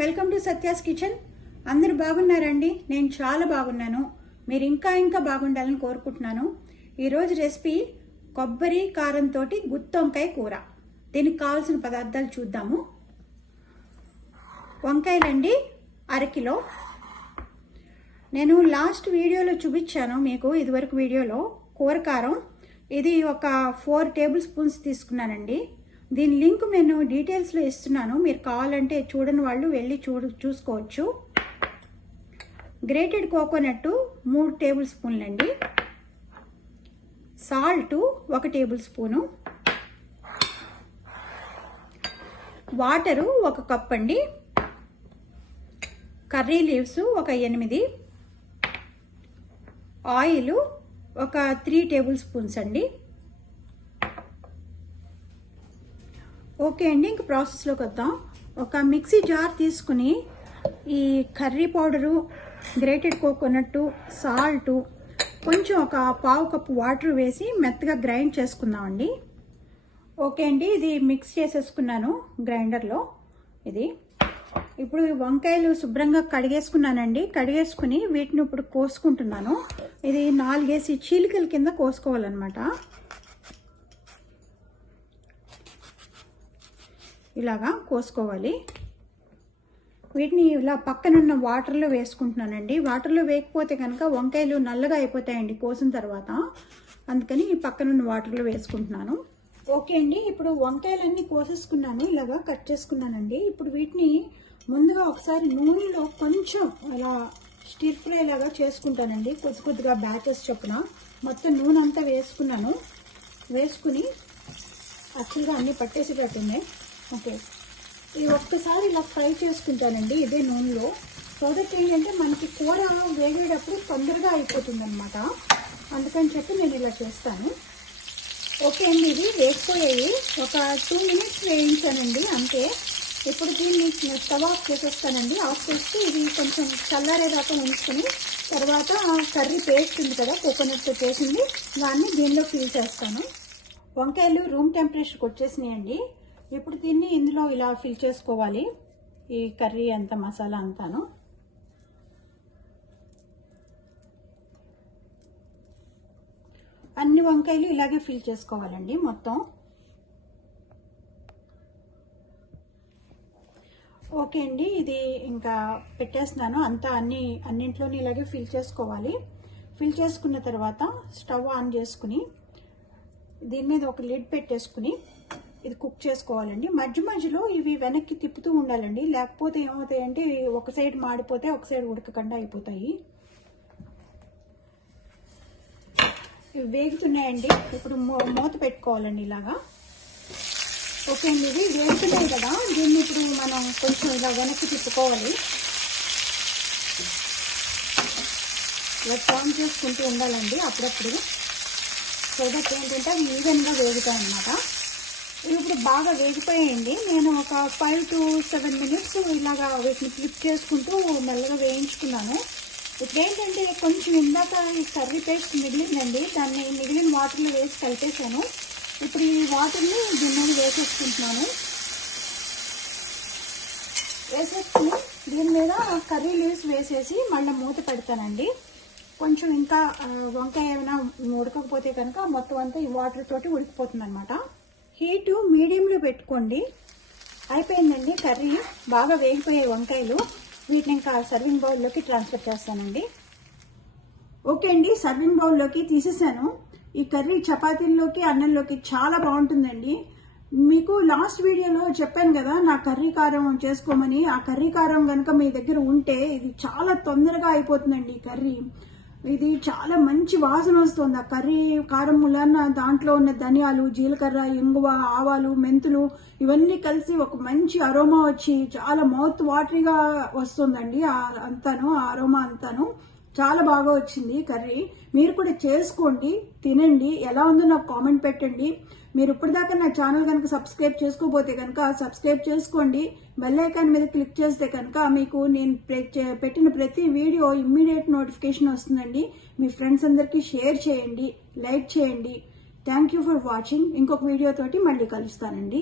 Welcome to Satya's kitchen. అందరు బాగున్నారండి? నేను చాలా బాగున్నాను. మీరు ఇంకా ఇంకా బాగుండాలని కోరుకుంటున్నాను. ఈరోజు రెసిపీ కొబ్బరి కారంతో గుత్తొంకాయ కూర. దీనికి కావాల్సిన పదార్థాలు చూద్దాము. వంకాయలండి అరకిలో నేను లాస్ట్ వీడియోలో చూపించాను మీకు ఇదివరకు వీడియోలో కూర కారం. ఇది ఒక ఫోర్ టేబుల్ స్పూన్స్ తీసుకున్నానండి. దీని లింక్ నేను డీటెయిల్స్లో ఇస్తున్నాను. మీరు కావాలంటే చూడని వాళ్ళు వెళ్ళి చూడు చూసుకోవచ్చు. గ్రేటెడ్ కోకోనట్ మూడు టేబుల్ స్పూన్లు అండి. సాల్ట్ ఒక టేబుల్ స్పూను. వాటరు ఒక కప్ అండి. కర్రీ లీవ్స్ ఒక ఎనిమిది. ఆయిల్ ఒక త్రీ టేబుల్ స్పూన్స్ అండి. ఓకే అండి ఇంక ప్రాసెస్లోకి వద్దాం. ఒక మిక్సీ జార్ తీసుకుని ఈ curry powder grated coconut salt కొంచెం ఒక పావు కప్పు వాటర్ వేసి మెత్తగా గ్రైండ్ చేసుకుందామండి. ఓకే అండి ఇది మిక్స్ చేసేసుకున్నాను గ్రైండర్లో. ఇది ఇప్పుడు వంకాయలు శుభ్రంగా కడిగేసుకున్నానండి. కడిగేసుకుని వీటిని ఇప్పుడు కోసుకుంటున్నాను. ఇది నాలుగేసి చీలికల కింద కోసుకోవాలన్నమాట. ఇలాగా కోసుకోవాలి. వీటిని ఇలా పక్కనున్న వాటర్లో వేసుకుంటున్నానండి. వాటర్లో వేయకపోతే కనుక వంకాయలు నల్లగా అయిపోతాయండి కోసిన తర్వాత. అందుకని ఈ పక్కనున్న వాటర్లో వేసుకుంటున్నాను. ఓకే అండి ఇప్పుడు వంకాయలన్నీ కోసేసుకున్నాను. ఇలాగా కట్ చేసుకున్నానండి. ఇప్పుడు వీటిని ముందుగా ఒకసారి నూనెలో కొంచెం అలా స్టిర్ ఫ్రై లాగా చేసుకుంటానండి. కొద్ది కొద్దిగా బ్యాచెస్ చొప్పున మొత్తం నూనె అంతా వేసుకున్నాను. వేసుకుని యాక్చువల్గా అన్నీ పట్టేసేటట్టుంది. ఓకే. ఇది ఒక్కసారి ఇలా ఫ్రై చేసుకుంటానండి ఇదే నూనెలో. ప్రోడక్ట్ ఏంటంటే మనకి కూర వేగేటప్పుడు తొందరగా అయిపోతుంది అనమాట అందుకని చెప్పి నేను ఇలా చేస్తాను. ఓకే అండి ఇది వేసిపోయాయి ఒక టూ మినిట్స్ వేయించానండి అంతే. ఇప్పుడు దీన్ని స్టవ్ ఆఫ్ చేసేస్తానండి. ఆఫ్ చేస్తే ఇది కొంచెం చల్లారేదాకా ఉంచుకొని తర్వాత కర్రీ పేస్ట్ ఉంది కదా కోకోనట్తో చేసింది దాన్ని దీనిలో ఫిల్ చేస్తాను. వంకాయలు రూమ్ టెంపరేచర్కి వచ్చేసినాయండి. ఇప్పుడు దీన్ని ఇందులో ఇలా ఫిల్ చేసుకోవాలి. ఈ కర్రీ అంత మసాలా అంతాను. అన్ని వంకాయలు ఇలాగే ఫిల్ చేసుకోవాలండి మొత్తం. ఓకే అండి ఇది ఇంకా పెట్టేస్తున్నాను. అంతా అన్ని అన్నింట్లోని ఇలాగే ఫిల్ చేసుకోవాలి. ఫిల్ చేసుకున్న తర్వాత స్టవ్ ఆన్ చేసుకుని దీని మీద ఒక లిడ్ పెట్టేసుకుని ఇది కుక్ చేసుకోవాలండి. మధ్య మధ్యలో ఇవి వెనక్కి తిప్పుతూ ఉండాలండి. లేకపోతే ఏమవుతాయంటే ఒక సైడ్ మాడిపోతే ఒక సైడ్ ఉడకకుండా అయిపోతాయి. ఇవి వేగుతున్నాయండి. ఇప్పుడు మూత పెట్టుకోవాలండి ఇలాగా. ఓకే అండి ఇవి వేగుతున్నాయి కదా. దీన్ని ఇప్పుడు మనం కొంచెం ఇలా వెనక్కి తిప్పుకోవాలి. ఇలా టర్న్ చేసుకుంటూ ఉండాలండి అప్పుడప్పుడు. సో దట్ ఏంటంటే అవి ఈవెన్గా వేగుతాయి అన్నమాట ఇప్పుడు బాగా వేగిపోయాయండి నేను ఒక ఫైవ్ టు సెవెన్ మినిట్స్ ఇలాగా వీటిని ఫ్లిప్ చేసుకుంటూ మెల్లగా వేయించుకున్నాను. ఇప్పుడు ఏంటంటే కొంచెం ఇందాక ఈ కర్రీ పేస్ట్ మిగిలిందండి. దాన్ని మిగిలిన వాటర్లో వేసి కలిపేశాను. ఇప్పుడు ఈ వాటర్ని గిన్నెలు వేసేసుకుంటున్నాను. వేసేసుకుని దీని మీద కర్రీ లీవ్స్ వేసేసి మళ్ళీ మూత పెడతానండి. కొంచెం ఇంకా వంకాయ ఏమైనా ఉడకకపోతే కనుక మొత్తం అంతా ఈ వాటర్ తోటి ఉడికిపోతుంది అనమాట హీటు మీడియంలో పెట్టుకోండి. అయిపోయిందండి కర్రీ. బాగా వేగిపోయాయి వంకాయలు. వీటిని ఇంకా సర్వింగ్ బౌల్లోకి ట్రాన్స్ఫర్ చేస్తానండి. ఓకే అండి సర్వింగ్ బౌల్లోకి తీసేసాను. ఈ కర్రీ చపాతీల్లోకి అన్నంలోకి చాలా బాగుంటుందండి. మీకు లాస్ట్ వీడియోలో చెప్పాను కదా నా కర్రీ కారం చేసుకోమని. ఆ కర్రీ కారం కనుక మీ దగ్గర ఉంటే ఇది చాలా తొందరగా అయిపోతుందండి ఈ కర్రీ. ఇది చాలా మంచి వాసన వస్తుంది. ఆ కర్రీ కారం వలన దాంట్లో ఉన్న ధనియాలు జీలకర్ర ఇంగువ ఆవాలు మెంతులు ఇవన్నీ కలిసి ఒక మంచి అరోమా వచ్చి చాలా మౌత్ వాటరీగా వస్తుందండి అంతాను ఆ అరోమా అంతాను. చాలా బాగా వచ్చింది కర్రీ. మీరు కూడా చేసుకోండి తినండి. ఎలా ఉందో నాకు కామెంట్ పెట్టండి. మీరు ఇప్పటిదాకా నా ఛానల్ కనుక సబ్స్క్రైబ్ చేసుకోకపోతే కనుక సబ్స్క్రైబ్ చేసుకోండి. బెల్ ఐకాన్ మీద క్లిక్ చేస్తే కనుక మీకు నేను పెట్టిన ప్రతి వీడియో ఇమ్మీడియట్ నోటిఫికేషన్ వస్తుందండి. మీ ఫ్రెండ్స్ అందరికీ షేర్ చేయండి లైక్ చేయండి. Thank you for watching. ఇంకొక వీడియోతోటి మళ్ళీ కలుస్తానండి.